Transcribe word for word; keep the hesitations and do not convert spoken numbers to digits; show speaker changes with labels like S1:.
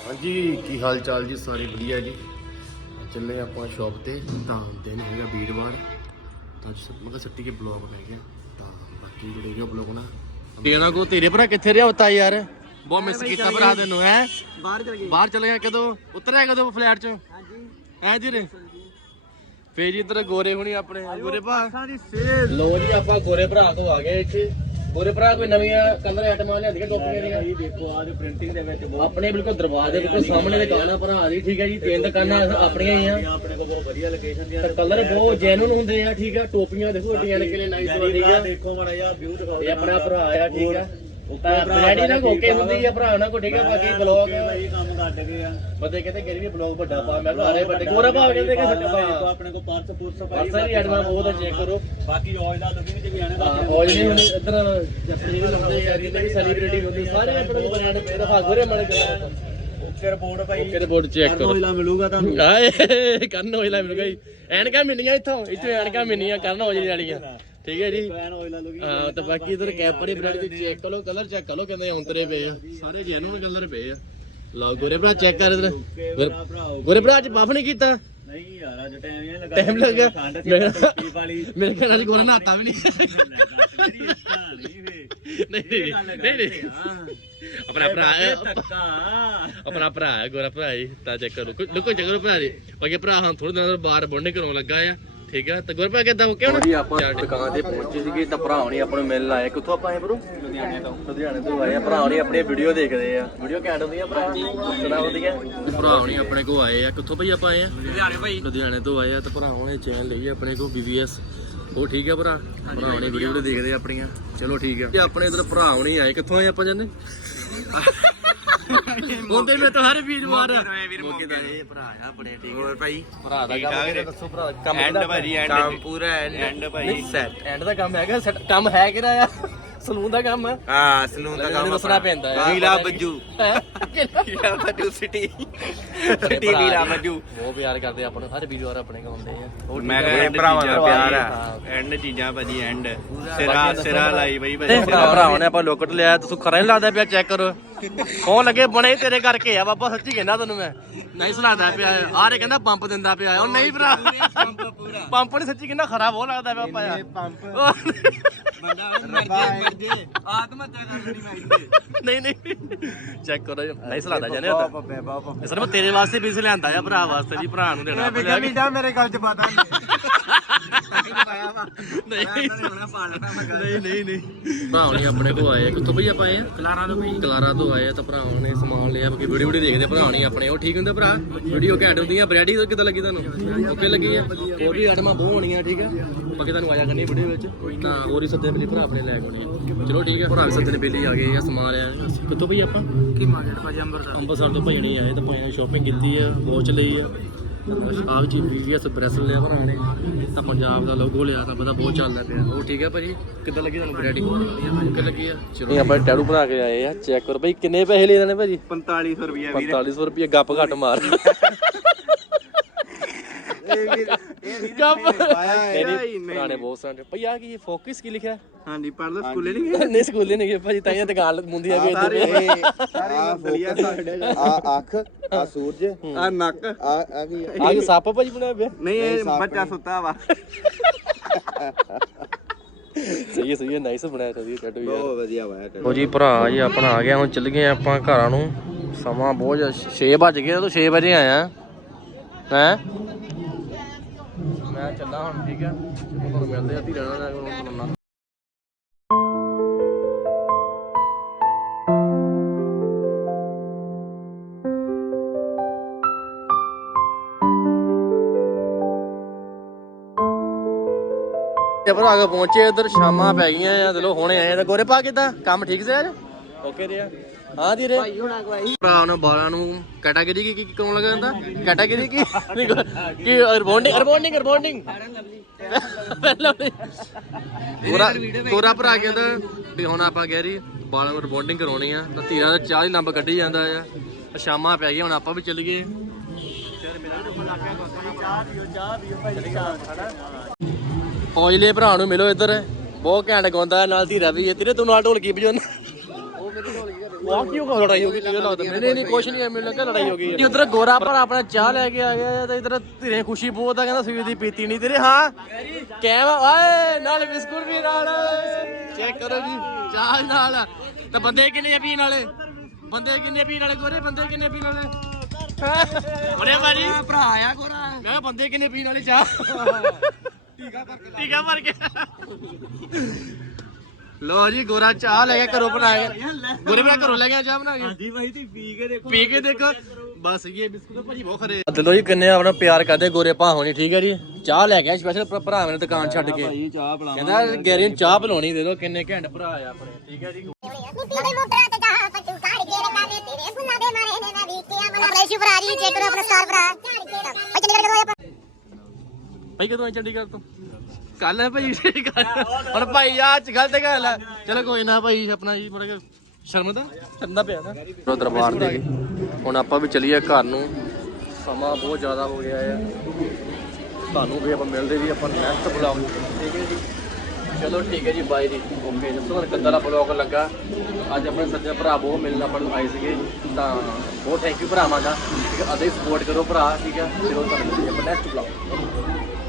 S1: हाँ जी की हाल चाल जी सारे बढ़िया जी। चले आप शॉप पर तो दिन है वीरवार तो मतलब सट्टी के ब्लॉग रह गया तो बाकी जो ब्लॉग ना ਇਹਨਾਂ ਕੋ ਤੇਰੇ ਭਰਾ ਕਿੱਥੇ ਰਿਹਾ ਹੁੰਦਾ ਯਾਰ ਬਹੁਤ ਮਿਸ ਕੀਤਾ ਭਰਾ ਤੈਨੂੰ ਹੈ ਬਾਹਰ ਚਲ ਗਿਆ ਬਾਹਰ ਚਲੇ ਗਿਆ ਕਦੋਂ ਉਤਰਿਆ ਕਦੋਂ ਫਲੈਟ ਚੋਂ ਹਾਂਜੀ ਹੈ ਜੀ ਰੇ ਫੇਰ ਜੀ ਇਧਰ ਗੋਰੇ ਹੁਣੀ ਆਪਣੇ ਗੋਰੇ ਭਰਾ ਲੋ ਜੀ ਆਪਾਂ ਗੋਰੇ ਭਰਾ ਤੋਂ ਆ ਗਏ ਇੱਥੇ ਗੋਰੇ ਭਰਾ ਕੋਈ ਨਵੀਆਂ ਕਲਰ ਆਈਟਮਾਂ ਲਿਆਂਦੀਆਂ ਟੋਪੀਆਂ ਦੀਆਂ ਜੀ ਦੇਖੋ ਆਹ ਪ੍ਰਿੰਟਿੰਗ ਦੇ ਵਿੱਚ ਆਪਣੇ ਬਿਲਕੁਲ ਦਰਵਾਜ਼ੇ ਬਿਲਕੁਲ ਸਾਹਮਣੇ ਦੁਕਾਨਾਂ ਭਰਾ ਦੀ ਠੀਕ ਹੈ ਜੀ ਤਿੰਨ ਦੁਕਾਨਾਂ ਆਪਣੀਆਂ ਹੀ ਆ ਆਪਣੇ ਕੋਲ ਬਹੁਤ ਵਧੀਆ ਲੋਕੇਸ਼ਨ ਦੀਆਂ ਕਲਰ ਬਹੁਤ ਜੈਨੂਨ ਹੁੰਦੇ ਆ ਠੀਕ ਆ ਟੋਪੀਆਂ ਦੇਖੋ ਡਿਜ਼ਾਈਨ ਕਿਲੇ ਨਾਈਸ ਵਧੀਆ ਦੇਖੋ ਮਾੜਾ ਜਿਹਾ ਵਿਊ ਦਿਖਾਓ ਇਹ ਆਪਣਾ ਭਰਾ ਆ ਠੀਕ ਆ ਬਲੈਡੀ ਨਾ ਕੋਕੇ ਹੁੰਦੀ ਆ ਭਰਾ ਨਾ ਕੋ ਠੀਕ ਆ ਬਾਕੀ ਬਲੌਗ ਬਈ ਕੰਮ ਕੱਢ ਗਏ ਆ ਬੰਦੇ ਕਹਿੰਦੇ ਕਿਹੜੀ ਵੀ ਬਲੌਗ ਵੱਡਾ ਪਾ ਮੈਂ ਕਿਹਾ ਆਰੇ ਵੱਡੇ ਗੋਰਾ ਭਾਵ ਕਹਿੰਦੇ ਕਿ ਛੱਟਾ ਆਪਣੇ ਕੋ ਪਰਸ ਪੁਰਸ ਪਾਈ ਸਾਰੀ ਐਡਵਾਂਸ ਬਹੁਤ ਚੈੱਕ ਕਰੋ ਬਾਕੀ ਔਇਲ ਆ ਲੱਗੀ ਨਹੀਂ ਵੀ ਆਣੇ ਬਾਕੀ ਔਇਲ ਨਹੀਂ ਹੁੰਦੀ ਇੱਧਰ ਆਪਣੇ ਜਿਹੜੇ ਲਾਉਂਦੇ ਆ ਜਿਹਨੇ ਵੀ ਸੈਲੀਬ੍ਰਿਟੀ ਹੁੰਦੀ ਸਾਰੇ ਆਪਣੇ ਬ੍ਰਾਂਡ ਪੇ ਦਿਖਾ ਗੋਰੇ ਮੜ ਕੇ ਓਕੇ ਰਿਪੋਰਟ ਭਾਈ ਓਕੇ ਰਿਪੋਰਟ ਚੈੱਕ ਕਰੋ ਔਇਲ ਮਿਲੂਗਾ ਤੁਹਾਨੂੰ ਆਏ ਕੰਨ ਔਇਲ ਮਿਲੂਗਾ ਜੀ ਐਨਕਾਂ ਮਿਲਣੀਆਂ ਇੱਥੋਂ ਇੱਥੇ ਐਨਕਾਂ ਮਿਲਣੀਆਂ ਕਰਨ ਔਇਲ ਵਾਲੀਆਂ ठीक है जी हाँ तो बाकी इधर कैप बड़ी ब्रांड दी चेक करो कलर चेक करो कहंदे औंतरे पे आ सारे जेन्युइन कलर पे आ लो गोरे भरा चेक कर इधर गोरे भरा आज बफ नहीं कीता नहीं यार आज टाइम ही लगा टाइम लगा मेरे ख्याल आज गोरा नहाता भी नहीं नहीं नहीं अपना भरा है अपना भरा है गोरा भरा जी ता चेक करो लुको चेक करो भरा जी बाकी भरा हां थोड़े दिन बाहर बॉन्डिंग कराउण लगा है ठीक है तो गुरपा किदा ओके ਹੁਣ ਜੀ ਆਪਾਂ ਦੁਕਾਨ ਤੇ ਪਹੁੰਚੇ ਸੀਗੇ ਤਾਂ ਭਰਾ ਹੁਣੀ ਆਪਾਂ ਨੂੰ ਮਿਲਣ ਆਏ ਕਿੱਥੋਂ ਆਪਾਂ ਆਏ ਬਰੋ ਲੁਧਿਆਣੇ ਤੋਂ ਲੁਧਿਆਣੇ ਤੋਂ ਆਏ ਆ ਭਰਾ ਹੁਣੀ ਆਪਣੀ ਵੀਡੀਓ ਦੇਖਦੇ ਆ ਵੀਡੀਓ ਘੈਂਟ ਹੁੰਦੀ ਆ ਭਰਾ ਬੜਾ ਵਧੀਆ ਭਰਾ ਹੁਣੀ ਆਪਣੇ ਕੋ ਆਏ ਆ ਕਿੱਥੋਂ ਭਾਈ ਆਪਾਂ ਆਏ ਆ ਲੁਧਿਆਣੇ ਭਾਈ ਲੁਧਿਆਣੇ ਤੋਂ ਆਏ ਆ ਤਾਂ ਭਰਾ ਹੁਣੇ ਚੈਨ ਲਈ ਆਪਣੇ ਕੋ ਬੀਵੀਐਸ ਉਹ ਠੀਕ ਆ ਭਰਾ ਭਰਾ ਹੁਣੀ ਵੀਡੀਓ ਦੇਖਦੇ ਆਪਣੀਆਂ ਚਲੋ ਠੀਕ ਆ ਤੇ ਆਪਣੇ ਇਧਰ ਭਰਾ ਹੁਣੀ ਆਏ ਕਿੱਥੋਂ ਆਏ ਆਪਾਂ ਜਾਨੇ ਹੁੰਦੇ ਮੈਂ ਤਾਂ ਹਰ ਵੀਰਵਾਰ ਮੌਕੇ ਦਾ ਇਹ ਭਰਾ ਆ ਬੜੇ ਠੀਕ ਹੋਰ ਭਾਈ ਭਰਾ ਦਾ ਕੰਮ ਦੱਸੋ ਭਰਾ ਕੰਮ ਐਂਡ ਭਾਜੀ ਐਂਡ ਕੰਮ ਪੂਰਾ ਐਂਡ ਭਾਈ ਸੈਟ ਐਂਡ ਦਾ ਕੰਮ ਹੈਗਾ ਕੰਮ ਹੈ ਕਿਹੜਾ ਆ ਸਲੂਨ ਦਾ ਕੰਮ ਹਾਂ ਸਲੂਨ ਦਾ ਕੰਮ ਦੱਸਣਾ ਪੈਂਦਾ ਹੈ ਵੀਲਾ ਬੱਜੂ ਵੀਲਾ ਬੱਜੂ ਸਿਟੀ ਸਿਟੀ ਵੀਲਾ ਬੱਜੂ ਬਹੁਤ ਪਿਆਰ ਕਰਦੇ ਆਪਾਂ ਨੂੰ ਹਰ ਵੀਰਵਾਰ ਆਪਣੇ ਕੋਲ ਹੁੰਦੇ ਆ ਮੈਂ ਕਹਿੰਦਾ ਭਰਾਵਾਂ ਦਾ ਪਿਆਰ ਆ ਐਂਡ ਚੀਜ਼ਾਂ ਭਾਜੀ ਐਂਡ ਸਿਰਾ ਸਿਰਾ ਲਾਈ ਬਈ ਭਾਜੀ ਭਰਾਵਾਂ ਨੇ ਆਪਾਂ ਲੋਕਟ ਲਿਆ ਤੁਸੀਂ ਖਰਾ ਨਹੀਂ ਲੱਗਦਾ ਪਿਆ ਚੈੱਕ ਕਰੋ ਕੌਣ ਲੱਗੇ ਬਣੇ ਤੇਰੇ ਕਰਕੇ ਆ ਬਾਬਾ ਸੱਚੀ ਕਹਿੰਦਾ ਤੈਨੂੰ ਮੈਂ ਨਹੀਂ ਸੁਣਾਦਾ ਪਿਆ ਆਰੇ ਕਹਿੰਦਾ ਪੰਪ ਦਿੰਦਾ ਪਿਆ ਉਹ ਨਹੀਂ ਭਰਾ ਪੰਪ ਪੂਰਾ ਪੰਪ ਨਹੀਂ ਸੱਚੀ ਕਹਿੰਦਾ ਖਰਾਬ ਹੋ ਲੱਗਦਾ ਪਿਆ ਪਾਇਆ ਪੰਪ ਬੰਦਾ ਮਰ ਜੇ ਆਤਮ ਹੱਤਿਆ ਕਰ ਲੈਣੀ ਮੈਂ ਇੱਥੇ ਨਹੀਂ ਨਹੀਂ ਚੈੱਕ ਕਰੋ ਨਹੀਂ ਸੁਣਾਦਾ ਜਾਨੇ ਉਹ ਸਰ ਮੈਂ ਤੇਰੇ ਵਾਸਤੇ ਪੀਸ ਲਿਆਂਦਾ ਆ ਭਰਾ ਵਾਸਤੇ ਜੀ ਭਰਾ ਨੂੰ ਦੇਣਾ ਪਿਆ ਮੇਰੇ ਗੱਲ ਚ ਪਤਾ ਨਹੀਂ ਨਹੀਂ ਨਹੀਂ ਨਹੀਂ ਭਰਾ ਹੁਣੀ ਆਪਣੇ ਕੋਲ ਆਏ ਕਿੱਥੋਂ ਭਈ ਆਪਾਂ ਆਏ ਆ ਕਲਾਰਾ ਤੋਂ ਭਈ ਕਲਾਰਾ ਤੋਂ ਆਏ ਤਾਂ ਭਰਾ ਨੇ ਸਮਾਨ ਲਿਆ ਕਿ ਵੀਡੀਓ ਵੀਡੀਓ ਦੇਖਦੇ ਭਰਾ ਹੁਣੀ ਆਪਣੇ ਉਹ ਠੀਕ ਹੁੰਦੇ ਭਰਾ ਵੀਡੀਓ ਘੈਂਟ ਹੁੰਦੀਆਂ ਬਰੈਡੀ ਕਿੱਦਾਂ ਲੱਗੀ ਤੁਹਾਨੂੰ ਓਕੇ ਲੱਗੀ ਆ ਹੋਰ ਵੀ ਆਈਟਮਾਂ ਬਹੁਤ ਹੋਣੀਆਂ ਠੀਕ ਆ ਬਾਕੀ ਤੁਹਾਨੂੰ ਆਇਆ ਕਰਨੀ ਵੀਡੀਓ ਵਿੱਚ ਤਾਂ ਹੋਰ ਹੀ ਸੱਦੇ ਮੇਰੀ ਭਰਾ ਆਪਣੇ ਲੈ ਕੇ ਚਲੋ ਠੀਕ ਆ ਭਰਾ ਵੀ ਸੱਦੇ ਨੇ ਪਹਿਲੀ ਆ ਗਏ ਆ ਸਮਾਨ ਆ ਕਿੱਥੋਂ ਭਈ ਆਪਾਂ ਕੀ ਮਾਰਕੀਟ ਭਾਜੀ ਅੰਮ੍ਰਿਤਸਰ ਅੰਮ੍ਰਿਤਸਰ ਤੋਂ ਭਈ ਨੇ ਆਏ ਤਾਂ ਭਾਈ ਸ਼ਾਪਿੰਗ ਕੀਤੀ ਆ ਵਾਚ ਲਈ ਆ ਆਹ ਜੀ ਬੀਵੀਐਸ ਬ੍ਰੈਸਲ ਲਿਆ ਭਰਾ ਨੇ ਤਾਂ ਪੰਜਾਬ ਦਾ ਲੋਗੋ ਲਿਆ ਤਾਂ ਪਤਾ ਬਹੁਤ ਚੱਲਦਾ ਪਿਆ ਉਹ ਠੀਕ ਹੈ ਭਾਜੀ ਕਿੱਦਾਂ ਲੱਗੀ ਤੁਹਾਨੂੰ ਵੈਰਾਈਟੀ ਕਿੱਦਾਂ ਲੱਗੀ ਆ ਚਲੋ ਆਪਾਂ ਟੈਟੂ ਬਣਾ ਕੇ ਆਏ ਆ ਚੈੱਕ ਕਰੋ ਭਾਈ ਕਿੰਨੇ ਪੈਸੇ ਲੈ ਦੇਣੇ ਭਾਜੀ ਪੰਤਾਲੀ ਸੌ ਰੁਪਏ ਪੰਤਾਲੀ ਸੌ ਰੁਪਏ ਗੱਪ ਘੱਟ ਮਾਰ ਗੱਪ ਪੁਰਾਣੇ ਬਹੁਤ ਸਾਰੇ ਭਾਈ ਆ ਕੀ ਫੋਕਸ ਕੀ ਲਿਖਿਆ ਹਾਂਜੀ ਪੜ੍ਹ ਲਓ ਸਕੂਲੇ ਨਹੀਂ ਗਏ ਨਹੀਂ ਸਕੂਲੇ ਨਹੀਂ ਗਏ ਭਾਜੀ ਤਾਂ ਇਹ ਦੁਕਾਨ ਮੁੰਦੀ ਆ ਗਏ ਆ ਅੱਖ ਆ ਸੂਰਜ ਆ ਨੱਕ ਆ ਆ ਕੀ ਆ ਸੱਪ ਭਾਜੀ ਬਣਾਇਆ ਪਿਆ ਨਹੀਂ ਇਹ ਬੱਚਾ ਸੁੱਤਾ ਵਾ ਸਹੀ ਹੈ ਸਹੀ ਹੈ ਨਾਈਸ ਬਣਾਇਆ ਸਹੀ ਟੈਟੂ ਯਾਰ ਬਹੁਤ ਵਧੀਆ ਵਾਇਆ ਟੈਟੂ ਉਹ ਜੀ ਭਰਾ ਜੀ ਆਪਣਾ ਆ ਗਿਆ ਹੁਣ ਚੱਲ ਗਏ ਆਪਾਂ ਘਰਾਂ ਨੂੰ ਸਮਾਂ ਬਹੁਤ ਛੇ ਵੱਜ ਗਏ ਤੂੰ ਛੇ ਵਜੇ ਆਇਆ ਹੈ ਮੈਂ ਚੱਲਾਂ ਹੁਣ ਠੀਕ ਹੈ ਤੁਹਾਨੂੰ ਮਿਲਦੇ ਆ ਧੀਰਾਂ ਨਾਲ ਬਣਾਉਣਾ ਪਰ ਆ ਕੇ ਪਹੁੰਚੇ ਇੱਧਰ ਸ਼ਾਮਾਂ ਪੈ ਗਈਆਂ ਆ ਚਲੋ ਹੁਣੇ ਆਏ ਤਾਂ ਗੋਰੇ ਪਾ ਕਿੱਦਾਂ ਕੰਮ ਠੀਕ ਸੀ ਅੱਜ ਓਕੇ ਰਿਹਾ ਹਾਂ ਜੀ ਰੇ ਭਰਾ ਨੇ ਬਾਲਾਂ ਨੂੰ ਕੈਟਾਗਰੀ ਕੀ ਕੀ ਕੌਣ ਲਗਾ ਜਾਂਦਾ ਕੈਟਾਗਰੀ ਕੀ ਕੀ ਰਿਬੌਂਡਿੰਗ ਰਿਬੌਂਡਿੰਗ ਰਿਬੌਂਡਿੰਗ ਪੂਰਾ ਪੂਰਾ ਭਰਾ ਕਹਿੰਦਾ ਵੀ ਹੁਣ ਆਪਾਂ ਕਹਿ ਰਹੀ ਬਾਲਾਂ ਨੂੰ ਰਿਬੌਂਡਿੰਗ ਕਰਾਉਣੀ ਆ ਤਾਂ ਧੀਰਾ ਦਾ ਚਾਲੀ ਨੰਬ ਕੱਢੀ ਜਾਂਦਾ ਆ ਸ਼ਾਮਾਂ ਪੈ ਗਈਆਂ ਹੁਣ ਆਪਾਂ ਵੀ ਚੱਲ ਗਏ ਔਜਲੇ ਭਰਾ ਨੂੰ ਮਿਲੋ ਇੱਧਰ ਬਹੁਤ ਘੈਂਟ ਗਾਉਂਦਾ ਨਾਲ ਧੀਰਾ ਵੀ ਤੇਰੇ ਤੂੰ ਨਾਲ ਢੋਲਕੀ ਵਜਾਉਣਾ ਉਹ ਮੇਰੀ ਢੋਲਕੀ ਵਾਹ ਕਿਉਂ ਲੜਾਈ ਹੋ ਗਈ ਤੁझे ਲੱਗਦਾ ਨਹੀਂ ਨਹੀਂ ਕੁਛ ਨਹੀਂ ਮੈਨੂੰ ਲੱਗਾ ਲੜਾਈ ਹੋ ਗਈ ਉਧਰ ਗੋਰਾ ਪਰ ਆਪਣਾ ਚਾਹ ਲੈ ਕੇ ਆ ਗਿਆ ਤੇ ਇਧਰ ਤੇਰੇ ਖੁਸ਼ੀ ਬਹੁਤ ਆ ਕਹਿੰਦਾ ਸਵੇਰ ਦੀ ਪੀਤੀ ਨਹੀਂ ਤੇਰੇ ਹਾਂ ਕਹਿ ਓਏ ਨਾਲ ਬਿਸਕੁਟ ਵੀ ਨਾਲ ਚੈੱਕ ਕਰੋ ਜੀ ਚਾਹ ਨਾਲ ਤੇ ਬੰਦੇ ਕਿੰਨੇ ਆ ਪੀਣ ਵਾਲੇ ਬੰਦੇ ਕਿੰਨੇ ਪੀਣ ਵਾਲੇ ਗੋਰੇ ਬੰਦੇ ਕਿੰਨੇ ਪੀਣ ਵਾਲੇ ਬੜੇ ਭਾਜੀ ਭਰਾ ਆ ਗੋਰਾ ਮੈਂ ਕਿਹਾ ਬੰਦੇ ਕਿੰਨੇ ਪੀਣ ਵਾਲੇ ਚਾਹ ਟੀਕਾ ਭਰ ਕੇ ਟੀਕਾ ਭਰ ਕੇ ਲੋ ਜੀ ਗੋਰਾ ਚਾਹ ਲੈ ਕੇ ਘਰੋਂ ਬਣਾਇਆ ਗੋਰੇ ਬਣਾ ਘਰੋਂ ਲੈ ਗਿਆ ਚਾਹ ਬਣਾ ਕੇ ਹਾਂਜੀ ਭਾਈ ਤੁਸੀਂ ਪੀ ਕੇ ਦੇਖੋ ਪੀ ਕੇ ਦੇਖੋ ਬਸ ਇਹ ਬਿਸਕੁਟ ਭਾਜੀ ਬਹੁਤ ਖਰੇ ਦਿਲੋਂ ਜੀ ਕਿੰਨੇ ਆਪਣਾ ਪਿਆਰ ਕਰਦੇ ਗੋਰੇ ਭਾ ਹੋਣੀ ਠੀਕ ਹੈ ਜੀ ਚਾਹ ਲੈ ਗਿਆ ਸਪੈਸ਼ਲ ਭਰਾ ਨੇ ਦੁਕਾਨ ਛੱਡ ਕੇ ਭਾਈ ਚਾਹ ਪਿਲਾਵਾਂ ਕਹਿੰਦਾ ਗੈਰੀ ਨੂੰ ਚਾਹ ਪਿਲਾਉਣੀ ਦੇ ਦੋ ਕਿੰਨੇ ਘੈਂਟ ਭਰਾ ਆ ਆਪਣੇ ਠੀਕ ਹੈ ਜੀ ਭਾਈ ਕਦੋਂ ਆਏ ਚੰਡੀਗੜ੍ਹ ਤੋਂ ਕੱਲ ਹੈ ਭਾਈ ਹੁਣ ਭਾਈ ਆ ਚ ਗਲਤ ਗੱਲ ਹੈ ਚਲੋ ਕੋਈ ਨਾ ਭਾਈ ਆਪਣਾ ਜੀ ਬੜਾ ਸ਼ਰਮ ਦਾ ਠੰਡਾ ਪਿਆ ਨਾ ਦਰਬਾਰ ਦੇ ਹੁਣ ਆਪਾਂ ਵੀ ਚਲੀਏ ਘਰ ਨੂੰ ਸਮਾਂ ਬਹੁਤ ਜ਼ਿਆਦਾ ਹੋ ਗਿਆ ਹੈ ਤੁਹਾਨੂੰ ਵੀ ਆਪਾਂ ਮਿਲਦੇ ਜੀ ਆਪਾਂ ਨੈਕਸਟ ਬਲੌਗ ਠੀਕ ਹੈ ਜੀ ਚਲੋ ਠੀਕ ਹੈ ਜੀ ਬਾਏ ਜੀ ਓਕੇ ਦੱਸੋ ਹੁਣ ਕਿੱਦਾਂ ਦਾ ਬਲੌਗ ਲੱਗਾ ਅੱਜ ਆਪਣੇ ਸੱਜਣ ਭਰਾ ਬਹੁਤ ਮਿਲਣ ਆਪਾਂ ਨੂੰ ਆਏ ਸੀਗੇ ਤਾਂ ਬਹੁਤ ਥੈਂਕ ਯੂ ਭਰਾਵਾਂ ਦਾ ਠੀਕ ਹੈ ਅਦੇ ਸਪੋਰਟ ਕਰੋ ਭਰਾ ਠੀਕ ਹੈ ਚਲੋ ਤੁਹਾਨੂੰ ਮਿਲਦੇ ਆਪਾਂ ਨੈਕਸਟ ਬਲੌਗ